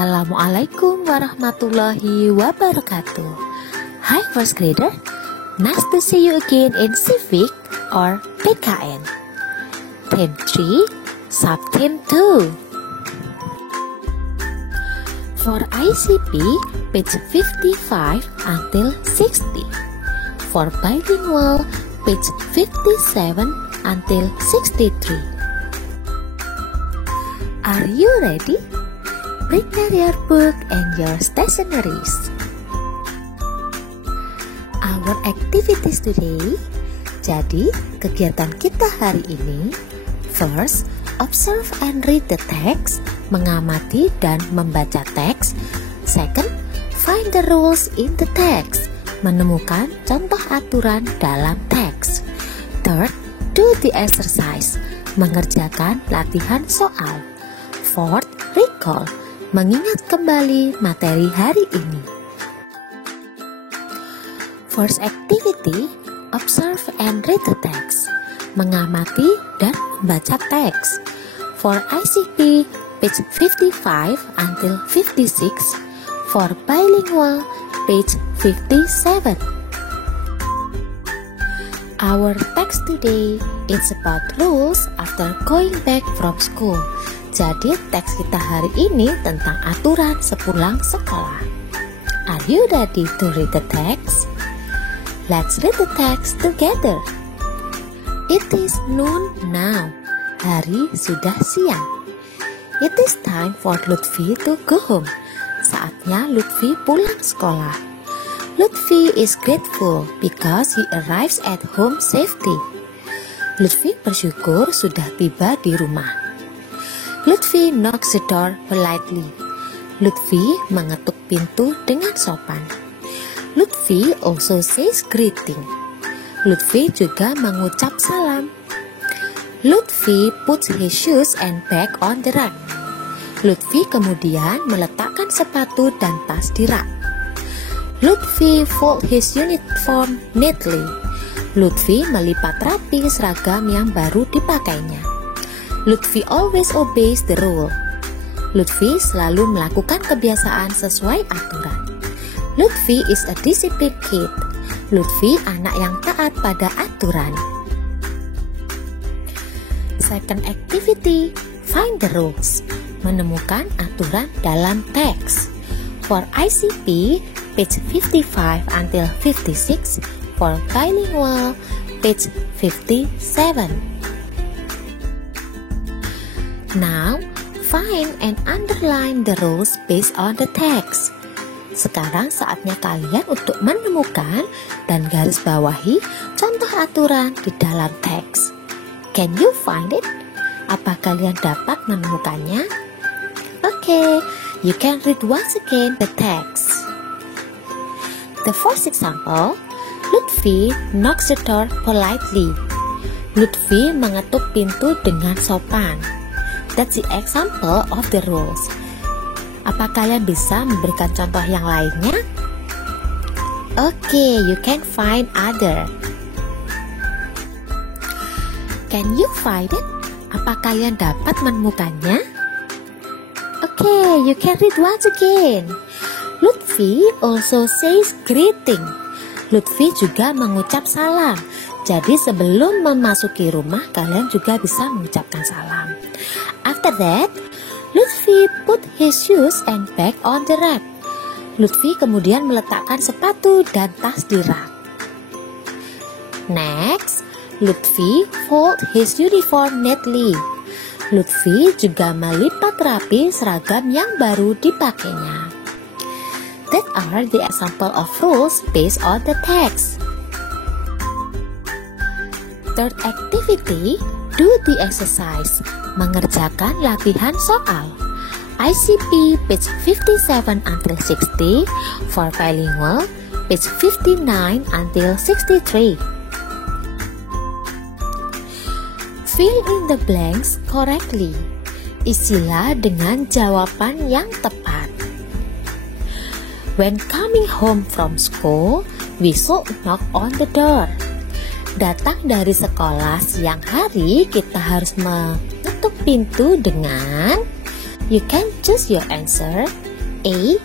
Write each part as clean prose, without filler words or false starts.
Assalamualaikum warahmatullahi wabarakatuh. Hi first grader, nice to see you again in Civic or PKN. Theme 3, Subtheme 2. For ICP, page 55 until 60. For bilingual, page 57 until 63. Are you ready? Prepare your book and your stationeries. Our activities today. Jadi, kegiatan kita hari ini. First, observe and read the text. Mengamati dan membaca teks. Second, find the rules in the text. Menemukan contoh aturan dalam teks. Third, do the exercise. Mengerjakan latihan soal. Fourth, recall. Mengingat kembali materi hari ini. First activity, observe and read the text. Mengamati dan membaca teks. For ICP, page 55 until 56. For bilingual, page 57. Our text today is about rules after going back from school. Jadi teks kita hari ini tentang aturan sepulang sekolah. Are you ready to read the text? Let's read the text together. It is noon now. Hari sudah siang. It is time for Lutfi to go home. Saatnya Lutfi pulang sekolah. Lutfi is grateful because he arrives at home safely. Lutfi bersyukur sudah tiba di rumah. Lutfi knocks the door politely. Lutfi mengetuk pintu dengan sopan. Lutfi also says greeting. Lutfi juga mengucap salam. Lutfi puts his shoes and bag on the rack. Lutfi kemudian meletakkan sepatu dan tas di rak. Lutfi fold his uniform neatly. Lutfi melipat rapi seragam yang baru dipakainya. Lutfi always obeys the rule. Lutfi selalu melakukan kebiasaan sesuai aturan. Lutfi is a disciplined kid. Lutfi anak yang taat pada aturan. Second activity, find the rules. Menemukan aturan dalam teks. For ICP, page 55 until 56. For bilingual, page 57. Now, find and underline the rules based on the text. Sekarang saatnya kalian untuk menemukan dan garis bawahi contoh aturan di dalam teks. Can you find it? Apa kalian dapat menemukannya? Okay, you can read once again the text. The first example, Lutfi knocks the door politely. Lutfi mengetuk pintu dengan sopan. That's the example of the rules. Apa kalian bisa memberikan contoh yang lainnya? Okay, you can find other. Can you find it? Apa kalian dapat menemukannya? Okay, you can read once again. Lutfi also says greeting. Lutfi juga mengucap salam. Jadi sebelum memasuki rumah, kalian juga bisa mengucapkan salam. After that, Lutfi put his shoes and bag on the rack. Lutfi kemudian meletakkan sepatu dan tas di rak. Next, Lutfi fold his uniform neatly. Lutfi juga melipat rapi seragam yang baru dipakainya. That are the example of rules based on the text. Third activity, do the exercise. Mengerjakan latihan soal. ICP page 57 until 60. For bilingual, page 59 until 63. Fill in the blanks correctly. Isilah dengan jawaban yang tepat. When coming home from school, we should knock on the door. Datang dari sekolah siang hari, kita harus mengetuk pintu dengan. You can choose your answer. A.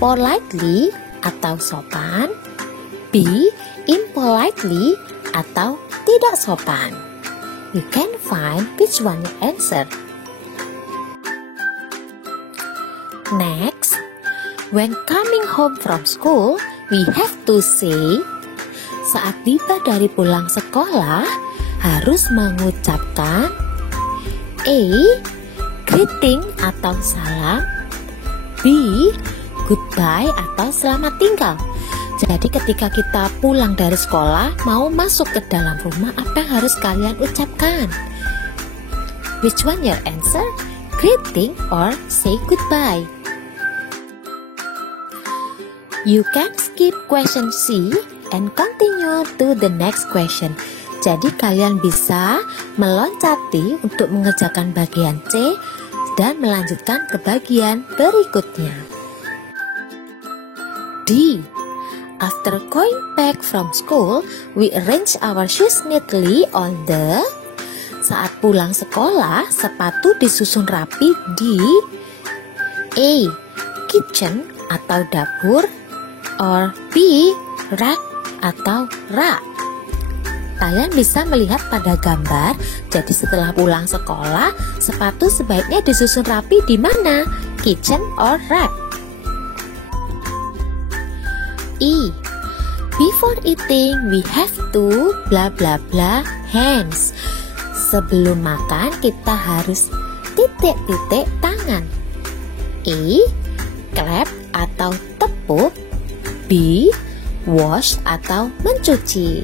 Politely atau sopan. B. Impolitely atau tidak sopan. You can find which one your answer. Next, when coming home from school, we have to say, saat tiba dari pulang sekolah, harus mengucapkan A. Greeting atau salam. B. Goodbye atau selamat tinggal. Jadi ketika kita pulang dari sekolah, mau masuk ke dalam rumah, apa yang harus kalian ucapkan? Which one your answer? Greeting or say goodbye? You can skip question C and continue to the next question. Jadi kalian bisa meloncati untuk mengerjakan bagian C dan melanjutkan ke bagian berikutnya. D. After going back from school, we arrange our shoes neatly on the. Saat pulang sekolah, sepatu disusun rapi di A. Kitchen atau dapur, or B. Rack atau rak. Kalian bisa melihat pada gambar. Jadi setelah pulang sekolah, sepatu sebaiknya disusun rapi di mana? Kitchen or rack? E. Before eating, we have to blah blah blah hands. Sebelum makan, kita harus titik-titik tangan. E. Clap atau tepuk. B. Wash atau mencuci.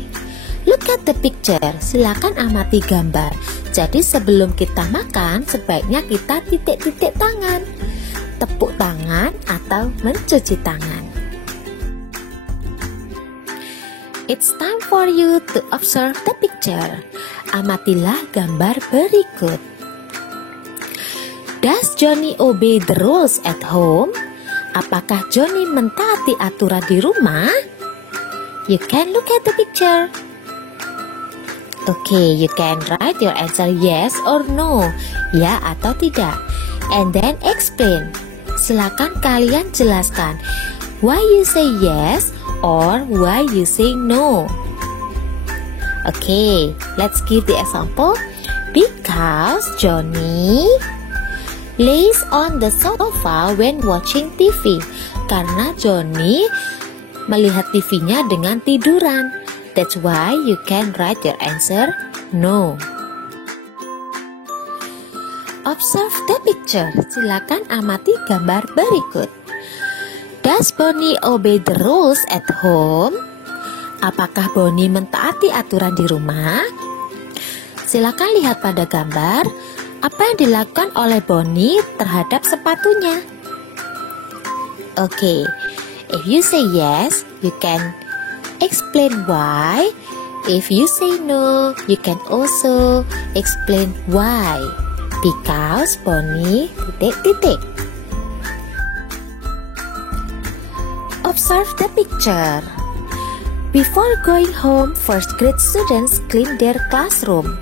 Look at the picture. Silakan amati gambar. Jadi sebelum kita makan, sebaiknya kita titik-titik tangan, tepuk tangan atau mencuci tangan. It's time for you to observe the picture. Amatilah gambar berikut. Does Johnny obey the rules at home? Apakah Johnny mentaati aturan di rumah? You can look at the picture. Okay, you can write your answer yes or no, ya atau tidak, and then explain. Silakan kalian jelaskan why you say yes or why you say no. Okay, let's give the example. Because Johnny lays on the sofa when watching TV. Karena Johnny melihat TV-nya dengan tiduran. That's why you can write your answer no. Observe the picture. Silakan amati gambar berikut. Does Bonnie obey the rules at home? Apakah Bonnie mentaati aturan di rumah? Silakan lihat pada gambar. Apa yang dilakukan oleh Bonnie terhadap sepatunya? Okay, if you say yes, you can explain why. If you say no, you can also explain why. Because Bonnie titik-titik. Observe the picture. Before going home, first grade students clean their classroom.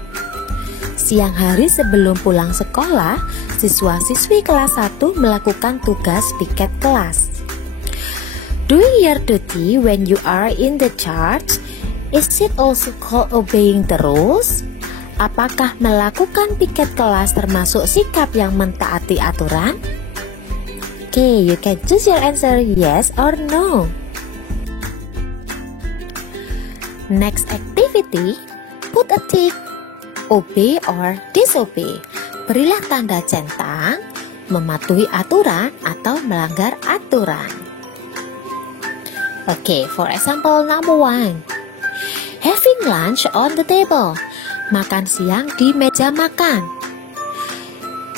Siang hari sebelum pulang sekolah, siswa-siswi kelas 1 melakukan tugas piket kelas. Doing your duty when you are in the charge, is it also called obeying the rules? Apakah melakukan piket kelas termasuk sikap yang mentaati aturan? Okay, you can choose your answer yes or no. Next activity, put a tick. Obey or disobey. Berilah tanda centang, mematuhi aturan atau melanggar aturan. Okay, for example number 1. Having lunch on the table. Makan siang di meja makan.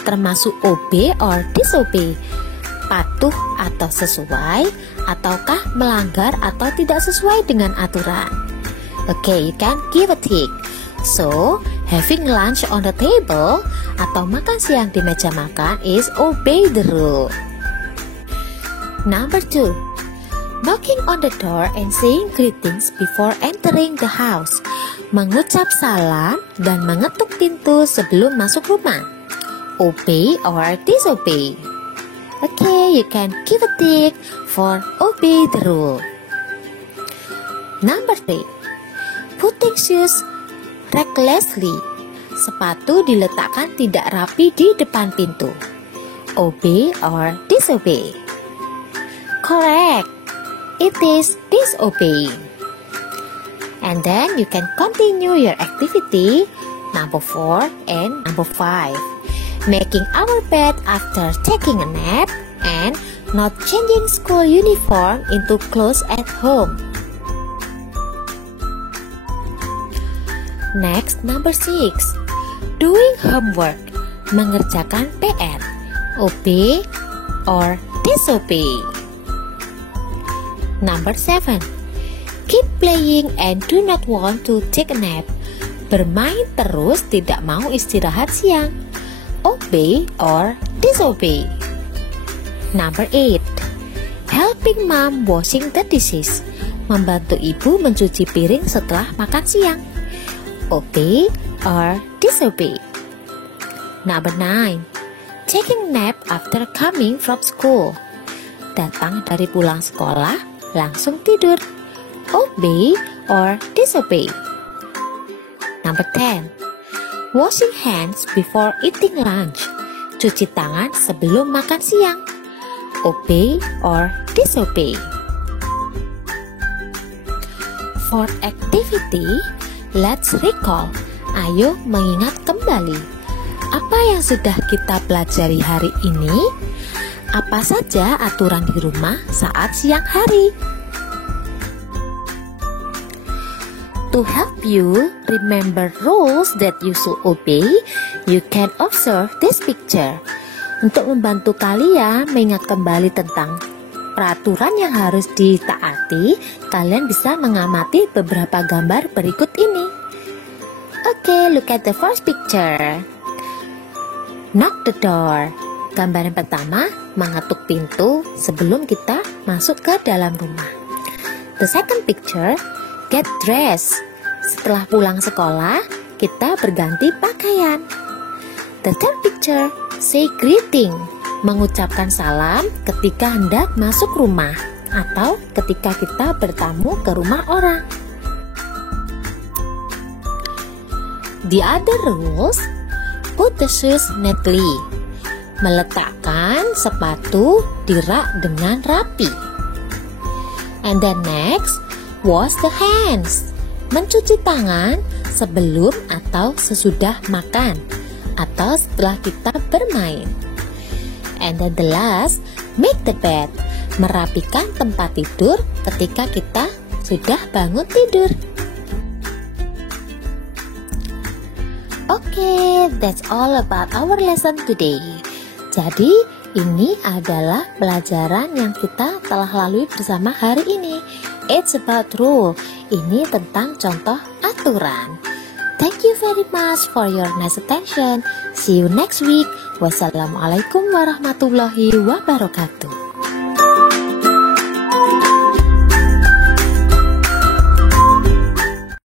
Termasuk obey or disobey. Patuh atau sesuai, ataukah melanggar atau tidak sesuai dengan aturan. Okay, you can give a tick. So, having lunch on the table atau makan siang di meja makan is obey the rule. Number 2. Knocking on the door and saying greetings before entering the house. Mengucap salam dan mengetuk pintu sebelum masuk rumah. Obey or disobey? Okay, you can give a tick for obey the rule. Number 3. Putting shoes recklessly. Sepatu diletakkan tidak rapi di depan pintu. Obey or disobey? Correct. It is disobeying. And then you can continue your activity number 4 and number 5. Making our bed after taking a nap and not changing school uniform into clothes at home. Next, number 6. Doing homework. Mengerjakan PR. Obey or disobey? Number 7. Keep playing and do not want to take a nap. Bermain terus tidak mau istirahat siang. Obey or disobey? Number 8. Helping mom washing the dishes. Membantu ibu mencuci piring setelah makan siang. Obey or disobey? Number 9. Taking nap after coming from school. Datang dari pulang sekolah, langsung tidur. Obey or disobey? Number 10. Washing hands before eating lunch. Cuci tangan sebelum makan siang. Obey or disobey? For activity, let's recall. Ayo mengingat kembali. Apa yang sudah kita pelajari hari ini? Apa saja aturan di rumah saat siang hari? To help you remember rules that you should obey, you can observe this picture. Untuk membantu kalian mengingat kembali tentang peraturan yang harus ditaati, kalian bisa mengamati beberapa gambar berikut ini. Okay, look at the first picture. Knock the door. Gambar yang pertama, mengetuk pintu sebelum kita masuk ke dalam rumah. The second picture, get dressed. Setelah pulang sekolah, kita berganti pakaian. The third picture, say greeting. Mengucapkan salam ketika hendak masuk rumah atau ketika kita bertamu ke rumah orang. The other rules, put the shoes neatly. Meletakkan sepatu di rak dengan rapi. And then next, wash the hands. Mencuci tangan sebelum atau sesudah makan atau setelah kita bermain. And then the last, make the bed. Merapikan tempat tidur ketika kita sudah bangun tidur. Okay, that's all about our lesson today. Jadi, ini adalah pelajaran yang kita telah lalui bersama hari ini. It's about rule. Ini tentang contoh aturan. Thank you very much for your nice attention. See you next week. Wassalamualaikum warahmatullahi wabarakatuh.